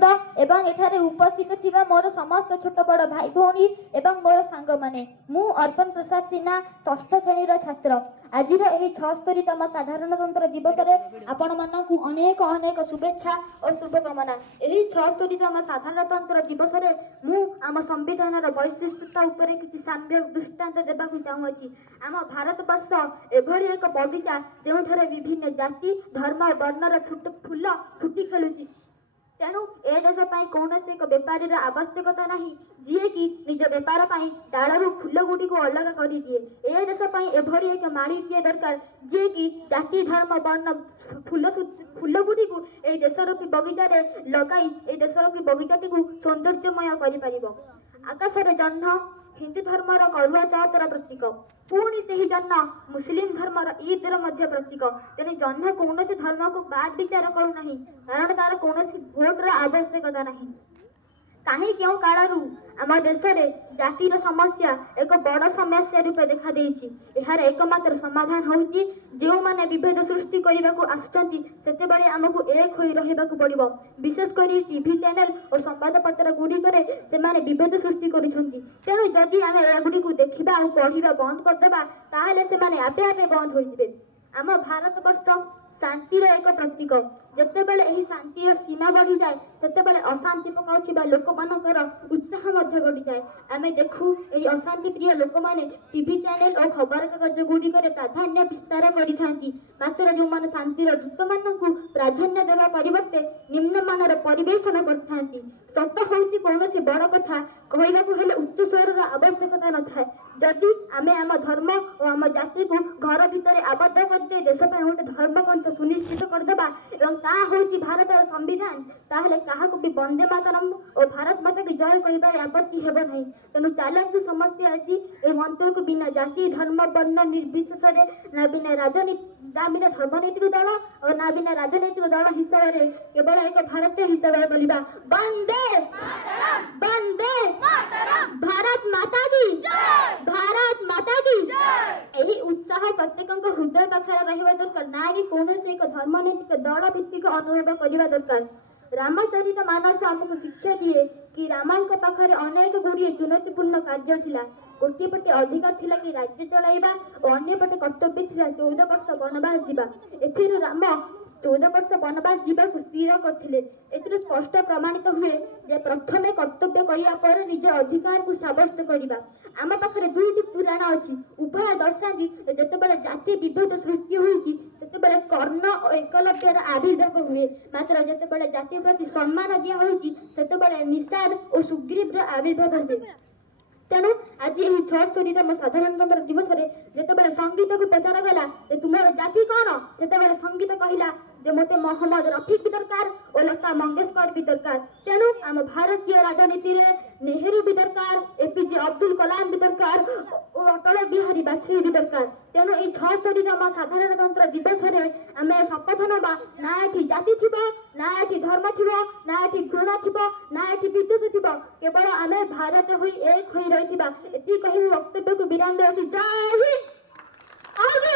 ବୃନ୍ଦ ଏବଂ ଏଠାରେ ଉପସ୍ଥିତ ଥିବା ମୋର ସମସ୍ତ ଛୋଟ ବଡ଼ ଭାଇ ଭଉଣୀ ଏବଂ ମୋର ସାଙ୍ଗମାନେ, ମୁଁ ଅର୍ପଣ ପ୍ରସାଦ ସିହ୍ନା ଷଷ୍ଠ ଶ୍ରେଣୀର ଛାତ୍ର। ଆଜିର ଏହି 76ତମ ସାଧାରଣତନ୍ତ୍ର ଦିବସରେ ଆପଣମାନଙ୍କୁ ଅନେକ ଅନେକ ଶୁଭେଚ୍ଛା ଓ ଶୁଭକାମନା। ଏହି 76ତମ ସାଧାରଣତନ୍ତ୍ର ଦିବସରେ ମୁଁ ଆମ ସମ୍ବିଧାନର ବୈଶିଷ୍ଟ୍ୟତା ଉପରେ କିଛି ସାମ୍ୟ ଦୃଷ୍ଟାନ୍ତ ଦେବାକୁ ଚାହୁଁଅଛି। ଆମ ଭାରତବର୍ଷ ଏଭଳି ଏକ ବଗିଚା ଯେଉଁଠାରେ ବିଭିନ୍ନ ଜାତି ଧର୍ମ ବର୍ଣ୍ଣର ଫୁଲ ଫୁଟି ଖେଳୁଛି। ତେଣୁ ଏ ଦେଶ ପାଇଁ କୌଣସି ଏକ ବେପାରୀର ଆବଶ୍ୟକତା ନାହିଁ ଯିଏକି ନିଜ ବେପାର ପାଇଁ ଡାଳରୁ ଫୁଲ ଗୁଡ଼ିକୁ ଅଲଗା କରିଦିଏ। ଏ ଦେଶ ପାଇଁ ଏଭଳି ଏକ ମାଳିଟିଏ ଦରକାର ଯିଏକି ଜାତି ଧର୍ମ ବର୍ଣ୍ଣ ଫୁଲ ଗୁଡ଼ିକୁ ଏହି ଦେଶରୂପୀ ବଗିଚାରେ ଲଗାଇ ଏହି ଦେଶରୂପୀ ବଗିଚାଟିକୁ ସୌନ୍ଦର୍ଯ୍ୟମୟ କରିପାରିବ। ଆକାଶରେ ଜହ୍ନ ହିନ୍ଦୁ ଧର୍ମର କରୁଆ ଚୌଥର ପ୍ରତୀକ, ପୁଣି ସେହି ଜହ୍ନ ମୁସଲିମ ଧର୍ମର ଇଦର ମଧ୍ୟ ପ୍ରତୀକ। ତେଣୁ ଜହ୍ନ କୌଣସି ଧର୍ମକୁ ବାଦ ବିଚାର କରୁନାହିଁ, କାରଣ ତାର କୌଣସି ଭୋଟର ଆବଶ୍ୟକତା ନାହିଁ। କାହିଁ କେଉଁ କାଳରୁ ଆମ ଦେଶରେ ଜାତିର ସମସ୍ୟା ଏକ ବଡ଼ ସମସ୍ୟା ରୂପେ ଦେଖାଦେଇଛି। ଏହାର ଏକମାତ୍ର ସମାଧାନ ହେଉଛି ଯେଉଁମାନେ ବିଭେଦ ସୃଷ୍ଟି କରିବାକୁ ଆସୁଛନ୍ତି ସେତେବେଳେ ଆମକୁ ଏକ ହୋଇ ରହିବାକୁ ପଡ଼ିବ। ବିଶେଷ କରି ଟିଭି ଚ୍ୟାନେଲ ଓ ସମ୍ବାଦପତ୍ର ଗୁଡ଼ିକରେ ସେମାନେ ବିଭେଦ ସୃଷ୍ଟି କରୁଛନ୍ତି। ତେଣୁ ଯଦି ଆମେ ଏଗୁଡ଼ିକୁ ଦେଖିବା ଆଉ ପଢ଼ିବା ବନ୍ଦ କରିଦେବା ତାହେଲେ ସେମାନେ ଆପେ ଆପେ ବନ୍ଦ ହୋଇଯିବେ। ଆମ ଭାରତବର୍ଷ ଶାନ୍ତିର ଏକ ପ୍ରତୀକ। ଯେତେବେଳେ ଏହି ଶାନ୍ତିର ସୀମା ବଢ଼ିଯାଏ ସେତେବେଳେ ଅଶାନ୍ତି ପକାଉଥିବା ଲୋକମାନଙ୍କର ଉତ୍ସାହ ମଧ୍ୟ ବଢ଼ିଯାଏ। ଆମେ ଦେଖୁ ଏହି ଅଶାନ୍ତି ପ୍ରିୟ ଲୋକମାନେ ଟିଭି ଚ୍ୟାନେଲ ଓ ଖବରକାଗଜ ଗୁଡ଼ିକରେ ପ୍ରାଧାନ୍ୟ ବିସ୍ତାର କରିଥାନ୍ତି, ମାତ୍ର ଯେଉଁମାନେ ଶାନ୍ତିର ଦୂତମାନଙ୍କୁ ପ୍ରାଧାନ୍ୟ ଦେବା ପରିବର୍ତ୍ତେ ନିମ୍ନମାନର ପରିବେଷଣ କରିଥାନ୍ତି। ସତ ହେଉଛି କୌଣସି ବଡ଼ କଥା କହିବାକୁ ହେଲେ ଉଚ୍ଚ ସ୍ୱରର ଆବଶ୍ୟକତା ନଥାଏ। ଯଦି ଆମେ ଆମ ଧର୍ମ ଓ ଆମ ଜାତିକୁ ଘର ଭିତରେ ଆବଦ୍ଧ କରିଦେଇ ଦେଶ ପାଇଁ ଗୋଟେ ଧର୍ମଗ୍ରନ୍ଥ ସୁନିଶ୍ଚିତ କରିଦେବା ଏବଂ ତାହା ହେଉଛି ଭାରତର ସମ୍ବିଧାନ, ତାହେଲେ କାହାକୁ ବି ବନ୍ଦେ ମାତରମ୍ ଓ ଭାରତ ମାତାକୁ ଜୟ କହିବାରେ ଆପତ୍ତି ହେବ ନାହିଁ। ତେଣୁ ଚାଲନ୍ତୁ ସମସ୍ତେ ଆଜି ଏହି ମନ୍ତ୍ରକୁ ବିନା ଜାତି ଧର୍ମ ବର୍ଣ୍ଣ ନିର୍ବିଶେଷରେ ନା ବିନା ଧର୍ମନୈତିକ ଦଳ ଓ ନା ବିନା ରାଜନୈତିକ ଦଳ ହିସାବରେ କେବଳ ଏକ ଭାରତୀୟ ହିସାବରେ ବୋଲିବା, ବନ୍ଦେ ବନ୍ଦେ ଭାରତ ମାତା କି ଭାରତ ମାତା କି। ଏହି ଉତ୍ସାହ ପ୍ରତ୍ୟେକଙ୍କ ହୃଦୟ ପାଖରେ ରହିବା ଦରକାର, ନା କି କୌଣସି ଏକ ଧର୍ମନୈତିକ ଦଳ ଭିତ୍ତିକ ଅନୁଭବ କରିବା ଦରକାର। ରାମଚରିତ ମାନସ ଆମକୁ ଶିକ୍ଷା ଦିଏ କି ରାମଙ୍କ ପାଖରେ ଅନେକ ଗୁଡ଼ିଏ ଚୁନୌତିପୂର୍ଣ୍ଣ କାର୍ଯ୍ୟ ଥିଲା। ଗୋଟିଏ ପଟେ ଅଧିକାର ଥିଲା କି ରାଜ୍ୟ ଚଳାଇବା ଓ ଅନ୍ୟ ପଟେ କର୍ତ୍ତବ୍ୟ ଥିଲା 14 ବର୍ଷ ବନବାସ ଯିବା। ଏଥିରୁ ରାମ 14 ବର୍ଷ ବନବାସ ଯିବାକୁ ସ୍ଥିର କରିଥିଲେ। ଏଥିରୁ ସ୍ପଷ୍ଟ ପ୍ରମାଣିତ ହୁଏ ଯେ ପ୍ରଥମେ କର୍ତ୍ତବ୍ୟ କରିବା ପରେ ନିଜ ଅଧିକାରକୁ ସାବ୍ୟସ୍ତ କରିବା। ଆମ ପାଖରେ ଦୁଇଟି ପୁରାଣ ଅଛି, ଉଭୟ ଦର୍ଶାନ୍ତି ଯେତେବେଳେ ଜାତି ବିଭେଦ ସୃଷ୍ଟି ହୋଇଛି ସେତେବେଳେ କର୍ଣ୍ଣ ଓ ଏକଲବ୍ୟର ଆବିର୍ଭାବ ହୁଏ, ମାତ୍ର ଯେତେବେଳେ ଜାତି ପ୍ରତି ସମ୍ମାନ ଦିଆ ହୋଇଛି ସେତେବେଳେ ନିଷାଦ ଓ ସୁଗ୍ରୀବର ଆବିର୍ଭାବ ହୁଏ। ତେଣୁ ଆଜି ଏହି 76ତମ ସାଧାରଣତନ୍ତ୍ର ଦିବସରେ ଯେତେବେଳେ ସଙ୍ଗୀତକୁ ପଚରାଗଲା ଯେ ତୁମର ଜାତି କ'ଣ, ସେତେବେଳେ ସଙ୍ଗୀତ କହିଲା ଯେ ମୋତେ ମହମ୍ମଦ ରଫିକ୍ ବି ଦରକାର ଓ ଲତା ମଙ୍ଗେଶକର ବି ଦରକାର। ତେଣୁ ଆମ ଭାରତୀୟ ରାଜନୀତିରେ ନେହେରୁ ବି ଦରକାର, ଏପିଜେ ଅବଦୁଲ କଲାମ ବି ଦରକାର ଓ ଅଟଳ ବିହାରୀ ବାଜପେୟୀ ବି ଦରକାର। ତେଣୁ ଏହି 76ତମ ସାଧାରଣତନ୍ତ୍ର ଦିବସରେ ଆମେ ଶପଥ ନେବା, ନା ଏଠି ଜାତି ଥିବ, ନା ଏଠି ଧର୍ମ ଥିବ, ନା ଏଠି ଘୃଣା ଥିବ, ନା ଏଠି ବିଦ୍ୱେଷ ଥିବ, କେବଳ ଆମେ ଭାରତ ହୋଇ ଏକ ହୋଇ ରହିଥିବା। ଏତିକି କହି ବକ୍ତବ୍ୟକୁ ବିରାମ ଦେଉଛି। ଜୟ ହିନ୍ଦ।